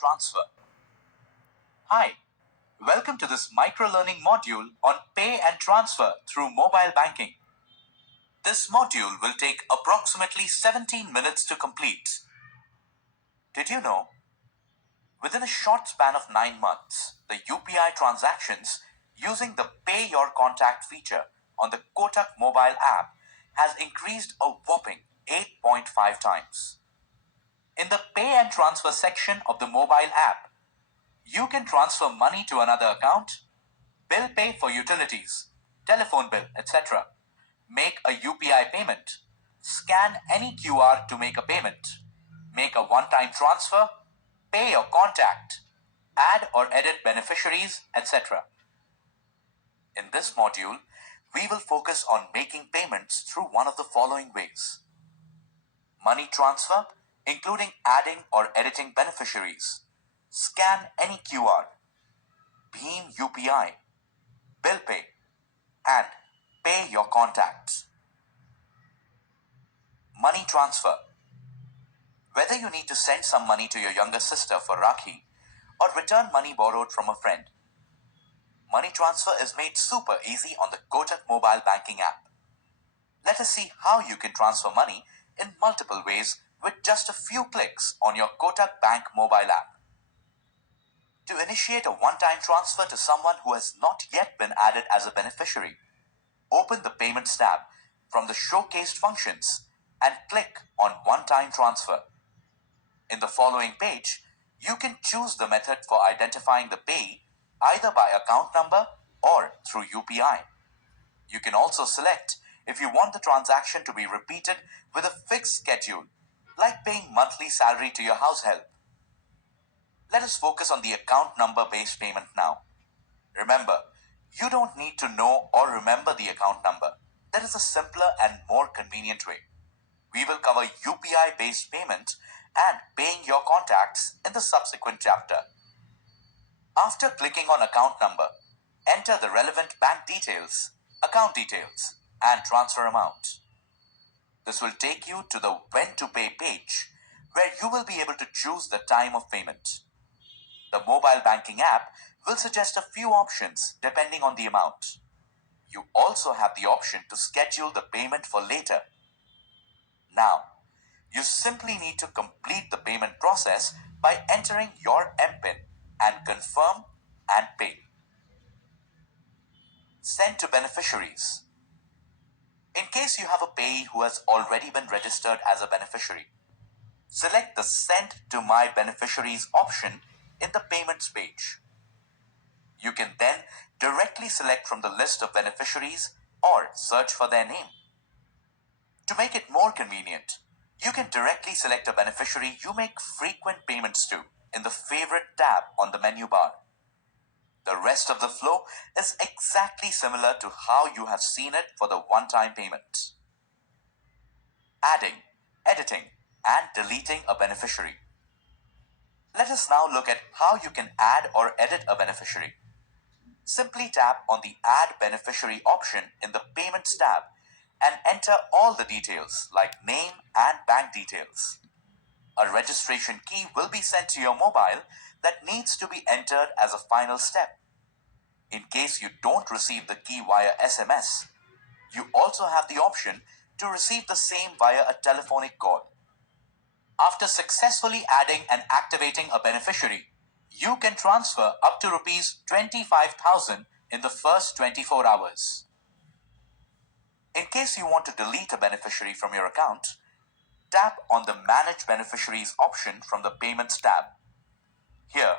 transfer. Hi, welcome to this micro-learning module on pay and transfer through mobile banking. This module will take approximately 17 minutes to complete. Did you know? Within a short span of 9 months, the UPI transactions using the Pay Your Contact feature on the Kotak mobile app has increased a whopping 8.5 times. In the Pay and Transfer section of the mobile app, you can transfer money to another account, bill pay for utilities, telephone bill, etc., make a UPI payment, scan any QR to make a payment, make a one-time transfer, pay your contact, add or edit beneficiaries, etc. In this module, we will focus on making payments through one of the following ways. Money transfer, including adding or editing beneficiaries, scan any QR, Bheem UPI, bill pay, and pay your contacts. Money transfer. Whether you need to send some money to your younger sister for Rakhi or return money borrowed from a friend, money transfer is made super easy on the Kotak mobile banking app. Let us see how you can transfer money in multiple ways with just a few clicks on your Kotak Bank mobile app. To initiate a one-time transfer to someone who has not yet been added as a beneficiary, open the Payments tab from the showcased functions and click on One-Time Transfer. In the following page, you can choose the method for identifying the payee either by account number or through UPI. You can also select if you want the transaction to be repeated with a fixed schedule, like paying monthly salary to your house help. Let us focus on the account number-based payment now. Remember, you don't need to know or remember the account number. There is a simpler and more convenient way. We will cover UPI-based payment and paying your contacts in the subsequent chapter. After clicking on account number, enter the relevant bank details, account details, and transfer amount. This will take you to the When to Pay page, where you will be able to choose the time of payment. The mobile banking app will suggest a few options depending on the amount. You also have the option to schedule the payment for later. Now, you simply need to complete the payment process by entering your MPIN and confirm and pay. Send to beneficiaries. In case you have a payee who has already been registered as a beneficiary, select the Send to My Beneficiaries option in the Payments page. You can then directly select from the list of beneficiaries or search for their name. To make it more convenient, you can directly select a beneficiary you make frequent payments to in the Favorite tab on the menu bar. The rest of the flow is exactly similar to how you have seen it for the one-time payment. Adding, editing, and deleting a beneficiary. Let us now look at how you can add or edit a beneficiary. Simply tap on the Add Beneficiary option in the Payments tab and enter all the details like name and bank details. A registration key will be sent to your mobile that needs to be entered as a final step. In case you don't receive the key via SMS, you also have the option to receive the same via a telephonic call. After successfully adding and activating a beneficiary, you can transfer up to Rs 25,000 in the first 24 hours. In case you want to delete a beneficiary from your account, tap on the Manage Beneficiaries option from the Payments tab. Here,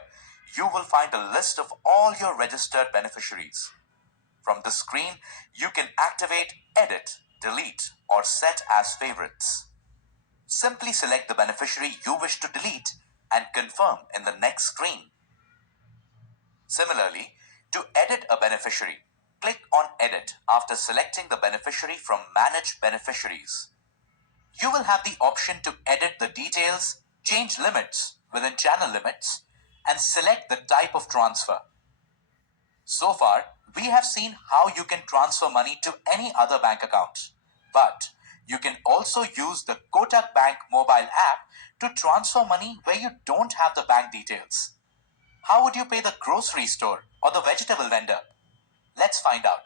you will find a list of all your registered beneficiaries. From the screen, you can activate, edit, delete, or set as favorites. Simply select the beneficiary you wish to delete and confirm in the next screen. Similarly, to edit a beneficiary, click on Edit after selecting the beneficiary from Manage Beneficiaries. You will have the option to edit the details, change limits within channel limits, and select the type of transfer. So far, we have seen how you can transfer money to any other bank account, but you can also use the Kotak Bank mobile app to transfer money where you don't have the bank details. How would you pay the grocery store or the vegetable vendor? Let's find out.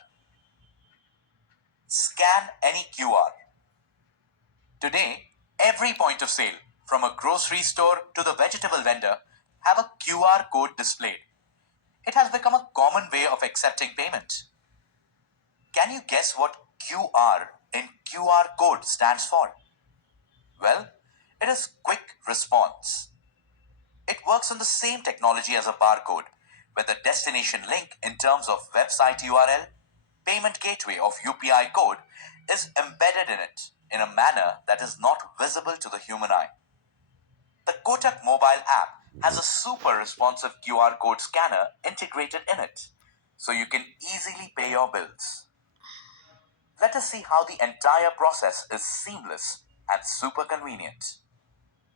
Scan any QR. Today, every point of sale, from a grocery store to the vegetable vendor, have a QR code displayed. It has become a common way of accepting payment. Can you guess what QR in QR code stands for? Well, it is quick response. It works on the same technology as a barcode, where the destination link in terms of website URL, payment gateway of UPI code is embedded in it in a manner that is not visible to the human eye. The Kotak mobile app has a super responsive QR code scanner integrated in it, so you can easily pay your bills. Let us see how the entire process is seamless and super convenient.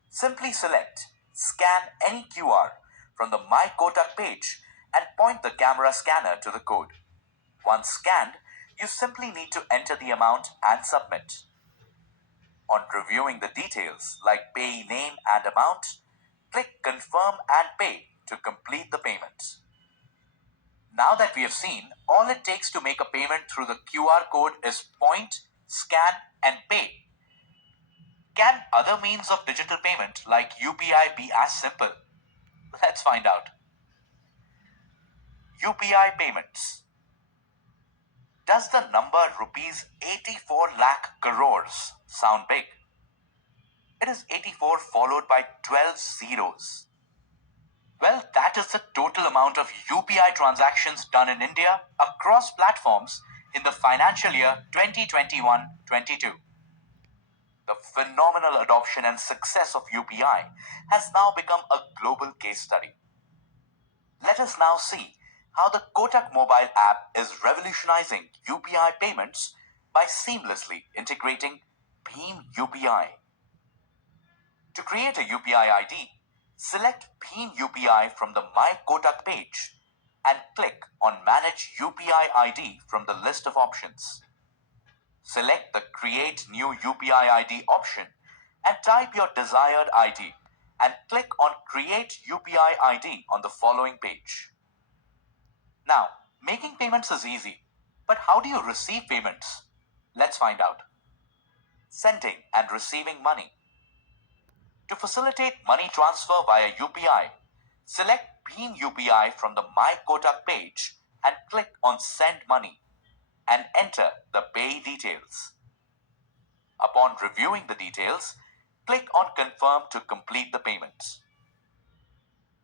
Simply select Scan any QR from the My Kotak page and point the camera scanner to the code. Once scanned, you simply need to enter the amount and submit. On reviewing the details like payee name and amount, click Confirm and Pay to complete the payment. Now that we have seen, all it takes to make a payment through the QR code is point, scan, and pay. Can other means of digital payment like UPI be as simple? Let's find out. UPI payments. Does the number rupees 84 lakh crores sound big? It is 84 followed by 12 zeros. Well, that is the total amount of UPI transactions done in India across platforms in the financial year 2021-22. The phenomenal adoption and success of UPI has now become a global case study. Let us now see how the Kotak mobile app is revolutionizing UPI payments by seamlessly integrating Bhim UPI. To create a UPI ID, select Bhim UPI from the My Kotak page and click on Manage UPI ID from the list of options. Select the Create New UPI ID option and type your desired ID and click on Create UPI ID on the following page. Now, making payments is easy, but how do you receive payments? Let's find out. Sending and receiving money. To facilitate money transfer via UPI, select Bhim UPI from the My Kotak page and click on Send Money and enter the pay details. Upon reviewing the details, click on Confirm to complete the payments.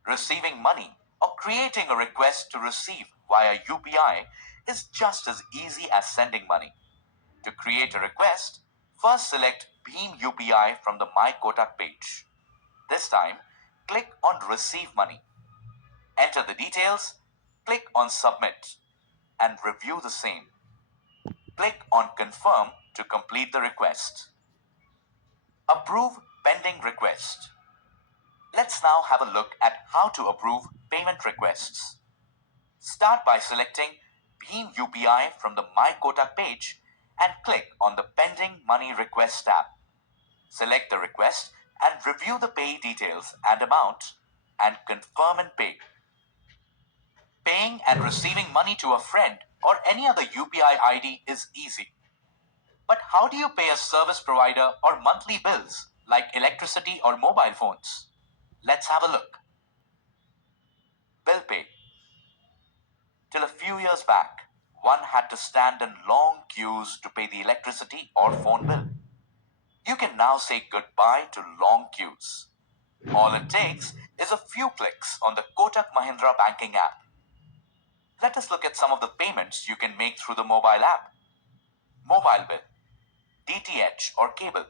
Receiving money or creating a request to receive via UPI is just as easy as sending money. To create a request, first select Bhim UPI from the My Kotak page. This time, click on Receive Money. Enter the details, click on Submit, and review the same. Click on Confirm to complete the request. Approve pending request. Let's now have a look at how to approve payment requests. Start by selecting Bhim UPI from the My Kotak page and click on the Pending Money Request tab. Select the request and review the pay details and amount and confirm and pay. Paying and receiving money to a friend or any other UPI ID is easy. But how do you pay a service provider or monthly bills like electricity or mobile phones? Let's have a look. Bill pay. Till a few years back, one had to stand in long queues to pay the electricity or phone bill. You can now say goodbye to long queues. All it takes is a few clicks on the Kotak Mahindra banking app. Let us look at some of the payments you can make through the mobile app. Mobile bill, DTH or cable,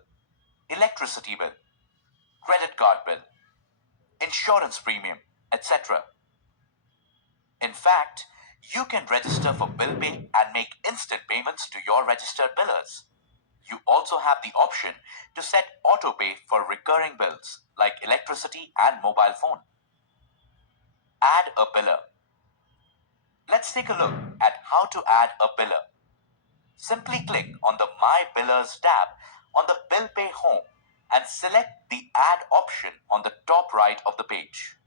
electricity bill, credit card bill, insurance premium, etc. In fact, you can register for bill pay and make instant payments to your registered billers. You also have the option to set auto pay for recurring bills like electricity and mobile phone. Add a biller. Let's take a look at how to add a biller. Simply click on the My Billers tab on the Bill Pay home and select the Add option on the top right of the page.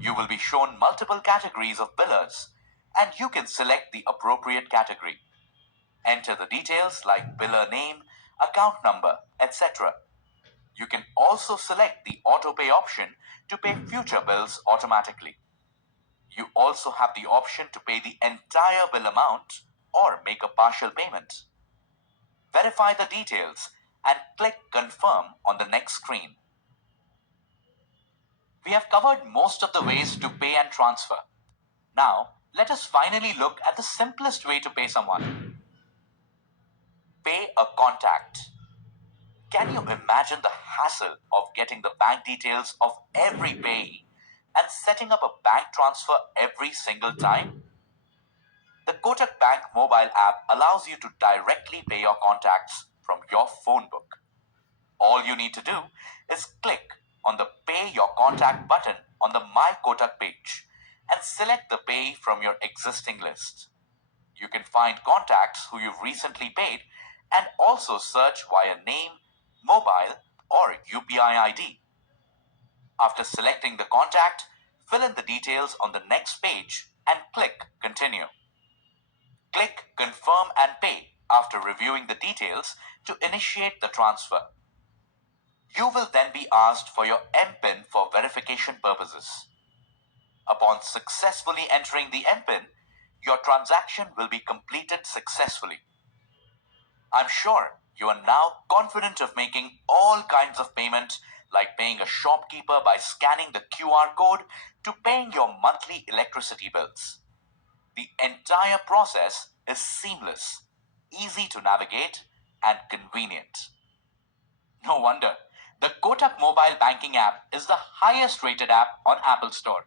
You will be shown multiple categories of billers, and you can select the appropriate category. Enter the details like biller name, account number, etc. You can also select the autopay option to pay future bills automatically. You also have the option to pay the entire bill amount or make a partial payment. Verify the details and click Confirm on the next screen. We have covered most of the ways to pay and transfer. Now, let us finally look at the simplest way to pay someone. Pay a contact. Can you imagine the hassle of getting the bank details of every payee and setting up a bank transfer every single time? The Kotak Bank mobile app allows you to directly pay your contacts from your phone book. All you need to do is click on the Pay Your Contact button on the My Kotak page and select the payee from your existing list. You can find contacts who you've recently paid and also search via name, mobile, or UPI ID. After selecting the contact, fill in the details on the next page and click Continue. Click Confirm and Pay after reviewing the details to initiate the transfer. You will then be asked for your MPIN for verification purposes. Upon successfully entering the MPIN, your transaction will be completed successfully. I'm sure you are now confident of making all kinds of payment, like paying a shopkeeper by scanning the QR code to paying your monthly electricity bills. The entire process is seamless, easy to navigate, and convenient. No wonder the Kotak mobile banking app is the highest rated app on Apple Store.